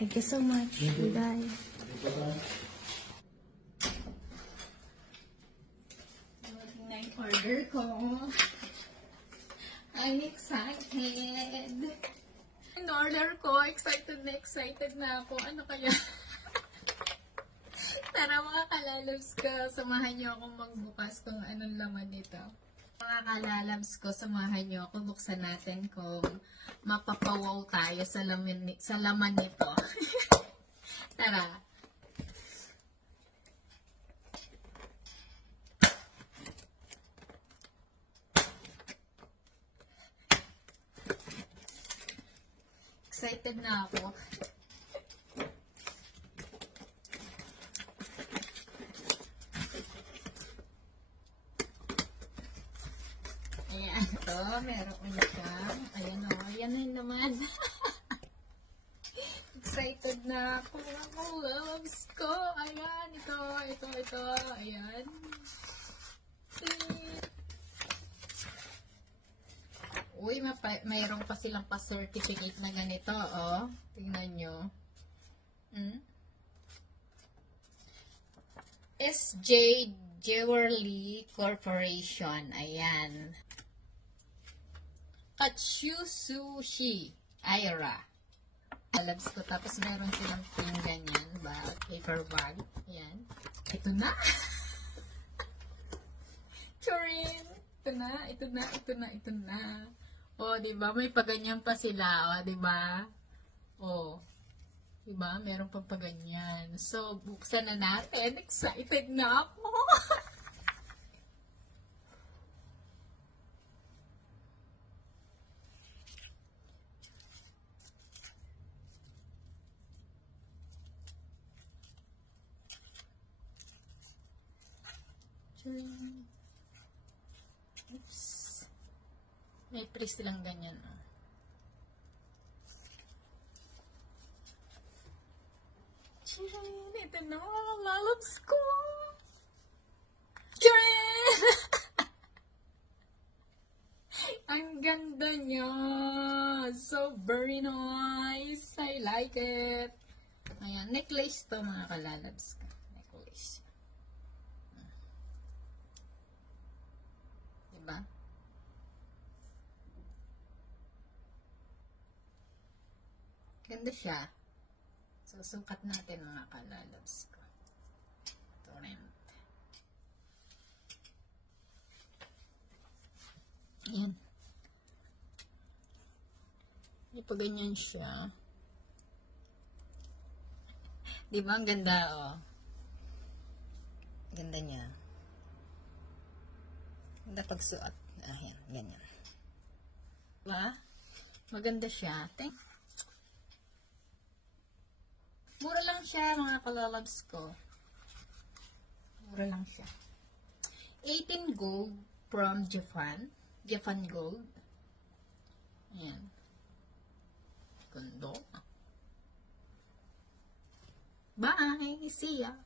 Thank you so much. Bye. Order ko. I'm excited. Ang order ko, excited na ako. Ano kaya? Tara mga kalalabs ko, samahan niyo akong magbukas kung anong laman nito. Mga kalalabs ko, samahan niyo ako, buksan natin kung mapapawaw tayo sa laman nito. Tara. Excited na ako. Ayan, ito. Meron ko na siya. Ayan o. Ayan na naman. Excited na ako. Mga loves ko. Ayan. Ito. Ayan. Uy, mayroon pa silang pa-certificate na ganito, oh. Tingnan nyo. SJ Jewelry Corporation. Ayan. Katsusushi Aira. Alabs ko. Tapos meron silang pin ganyan. Paper bag. Ayan. Ito na. Chorin. Ito na. O, diba? May paganyan pa sila. O, diba? O. Diba? Meron pa paganyan. So, buksan na natin. Excited na ako. Oops. May press lang ganyan. Chirin! Ito na mga lalabs ko! Chirin! Ang ganda niya! So very nice! I like it! Ayan, necklace to mga kalalabs ko. Necklace. Diba? Ganda siya. Susukat natin mga kalalabs ko. Ito rin. Ayan. Hindi pa ganyan siya. Diba? Ang ganda, oh. Ganda niya. Ganda pagsuot. Ayan, ganyan. Diba? Maganda siya. Mura lang siya, mga kalalabs ko. Mura lang siya. 18 gold from Japan. Japan gold. Ayan. Ganda. Bye! See ya!